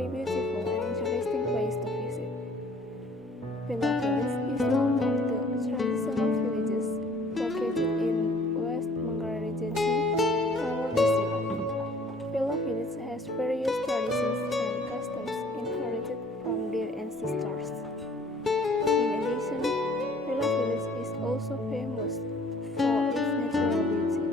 very beautiful and interesting place to visit. Pela village is one of the traditional villages located in West Manggarai Regency, Bangor district. Pela village has various traditions and customs inherited from their ancestors. In addition, Pela village is also famous for its natural beauty.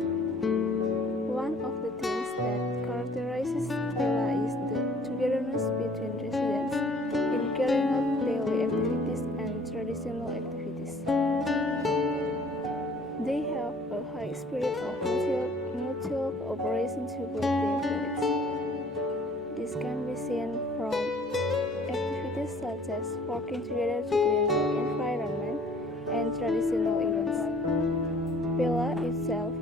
One of the things that characterizes Pela is the togetherness between residents in carrying out daily activities and traditional activities. They have a high spirit of mutual cooperation to build their village. This can be seen from activities such as working together to clean the environment and traditional events. Pela itself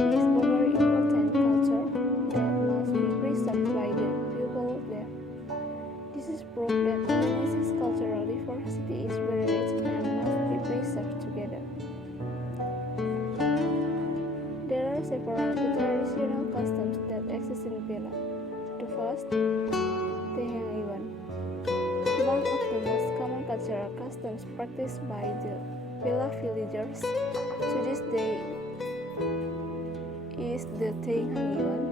is a very important culture that must be preserved by the people there. This is proof that Indonesia's cultural diversity is very rich and must be preserved together. There are several traditional customs that exist in Pela. The first, Teheng Iwan. One of the most common cultural customs practiced by the Pela villagers to this day is the Teheng Iwan,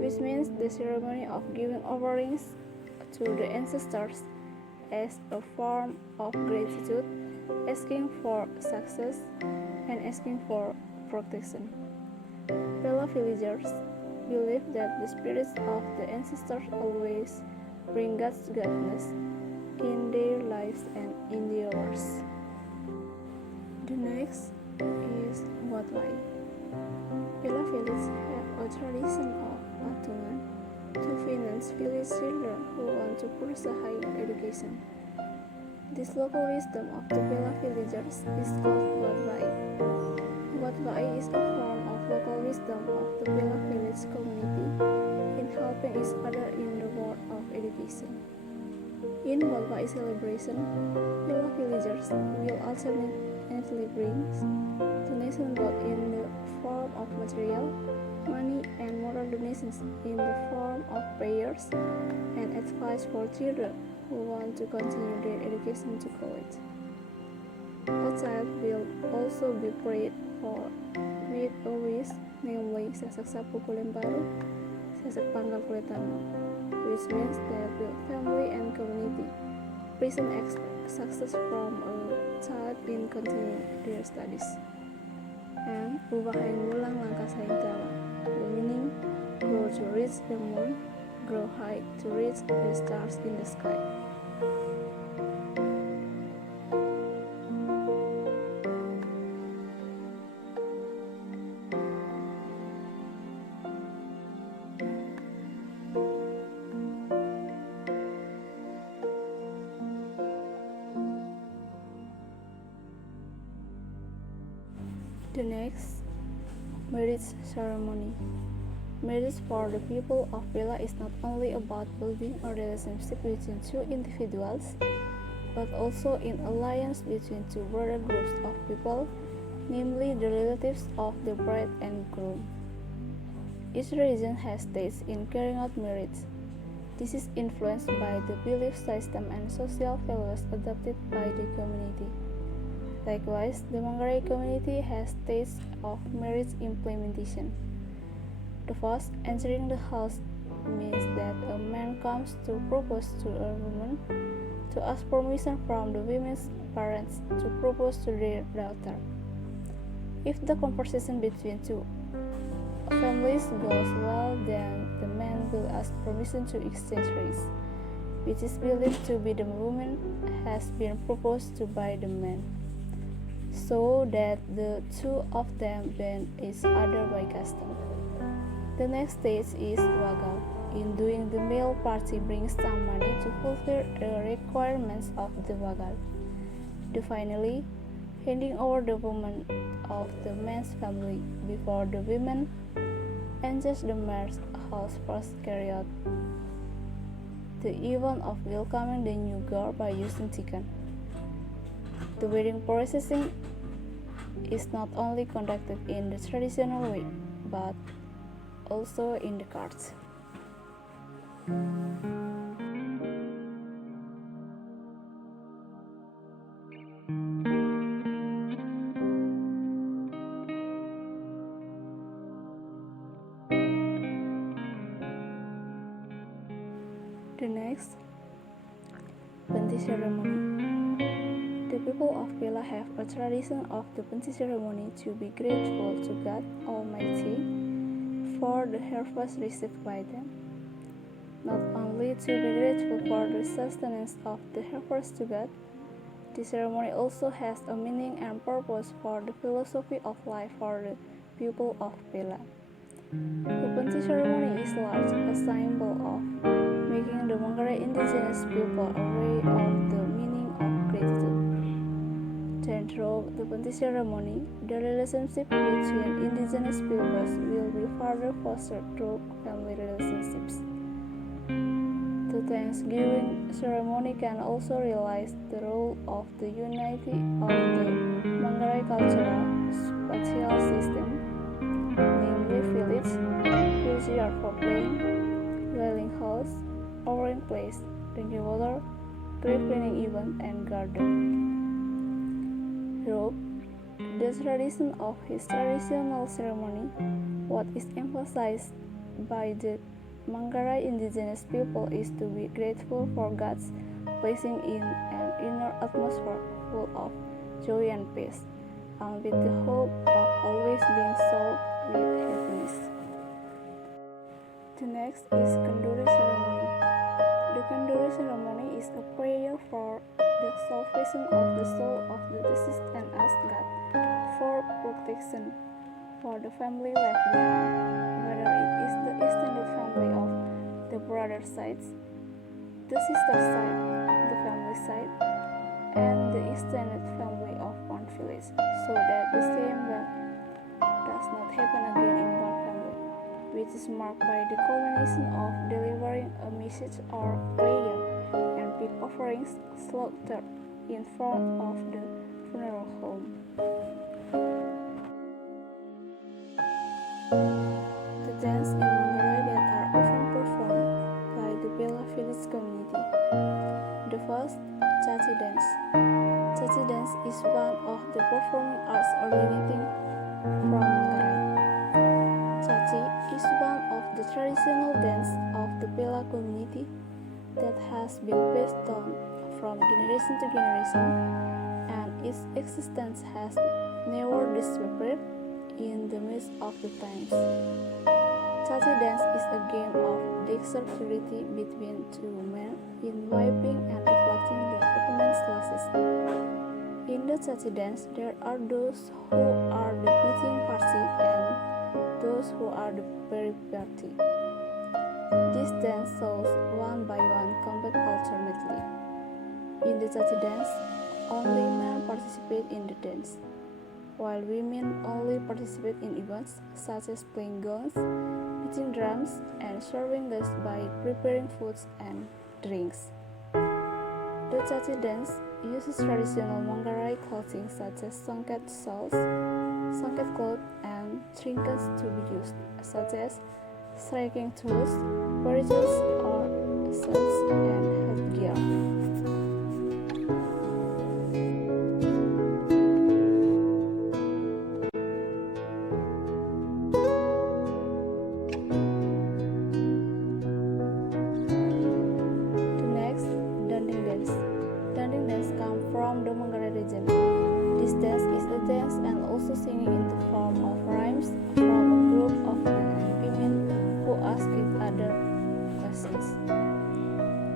which means the ceremony of giving offerings to the ancestors as a form of gratitude, asking for success, and asking for protection. Pela villagers believe that the spirits of the ancestors always bring God's goodness in their lives and in their works. The next is Watwai. Pela village have a tradition of patungan to finance village children who want to pursue higher education. This local wisdom of the Pela villagers is called Watwai. Watwai is a form of local wisdom of the Pela village community in helping each other in the world of education. In Watwai celebration, Pela villagers will alternately bring donations both in the form of material, money, and moral donations in the form of prayers and advice for children who want to continue their education to college. A child will also be prayed for with a wish, namely Sasak Sapu Kulen Baru, Sasak Pangkal Kuletano, which means that the family and community present expect success from a child in continuing their studies. And ubahain ngulang langkah saintara, the meaning grow to reach the moon, grow high to reach the stars in the sky. The next, marriage ceremony. Marriage for the people of Pela is not only about building a relationship between two individuals, but also an alliance between two broader groups of people, namely the relatives of the bride and groom. Each religion has states in carrying out marriage. This is influenced by the belief system and social values adopted by the community. Likewise, the Manggarai community has stages of marriage implementation. The first, entering the house, means that a man comes to propose to a woman, to ask permission from the woman's parents to propose to their daughter. If the conversation between two families goes well, then the man will ask permission to exchange rings, which is believed to be the woman has been proposed to by the man, so that the two of them bend each other by custom. The next stage is wagal. In doing, the male party brings some money to fulfill the requirements of the wagal. Finally, handing over the woman of the man's family before the women enters the man's house first carry out the event of welcoming the new girl by using chicken. The wedding processing is not only conducted in the traditional way, but also in the cards. The next, Pensi ceremony. The people of Pela have a tradition of the Pensi ceremony to be grateful to God Almighty for the harvest received by them. Not only to be grateful for the sustenance of the harvest to God, the ceremony also has a meaning and purpose for the philosophy of life for the people of Pela. The Pensi ceremony is large, a symbol of making the Manggarai indigenous people aware of the meaning of gratitude. Then through the Pensi ceremony, the relationship between indigenous peoples will be further fostered through family relationships. The Thanksgiving ceremony can also realize the role of the unity of the Manggarai cultural spatial system, namely village, yard for playing, dwelling house, offering place, drinking water, grave cleaning event, and garden. Through the tradition of his traditional ceremony, what is emphasized by the Manggarai indigenous people is to be grateful for God's blessing in an inner atmosphere full of joy and peace, and with the hope of always being served with happiness. The next is Kenduri ceremony. The Kenduri ceremony is a prayer for the salvation of the soul of the deceased and ask God for protection for the family left behind, whether it is the extended family of the brother sides, the sister side, the family side, and the extended family of one village, so that the same does not happen again in one family, which is marked by the culmination of delivering a message or prayer and pig offerings slaughtered in front of the funeral home. The dance in Manggarai that are often performed by the Pela village community. The first, Caci dance. Caci dance is one of the performing arts originating from Manggarai. Caci is one of the traditional dance of the Pela community that has been passed down from generation to generation, and its existence has never disappeared in the midst of the times. Caci dance is a game of dexterity between two men in wiping and reflecting their opponent's losses. In the Caci dance, there are those who are the beating party and those who are the prairie party. This dance shows one by one combat alternately. In the Caci dance, only men participate in the dance, while women only participate in events such as playing guns, beating drums, and serving guests by preparing foods and drinks. The Caci dance uses traditional Manggarai clothing such as songket shawls, songket cloth, and trinkets to be used, such as striking tools, bridles, or swords and headgear. From the Manggarai region. This dance is a dance and also singing in the form of rhymes from a group of men and women who ask each other questions.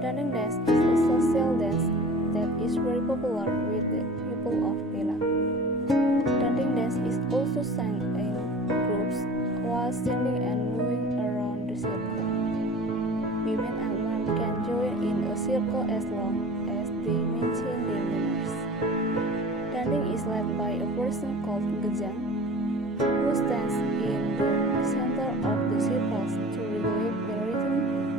Danding dance is a social dance that is very popular with the people of Pela. Danding dance is also sung in groups while standing and moving around the circle. Women and men can join in a circle as long as they maintain their manners. Danding is led by a person called Gejang, who stands in the center of the circles to regulate the rhythm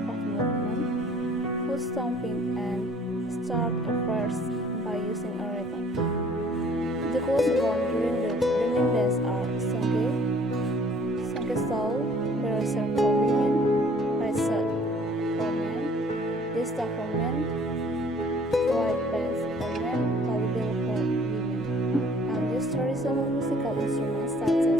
of movement, foot stomping, and start affairs by using a rhythm. The clothes worn during the Danding dance are songket shawl, parasol for women, red shirt for men, desta for men, white pants for men, volleyball for women, and use traditional musical instruments such as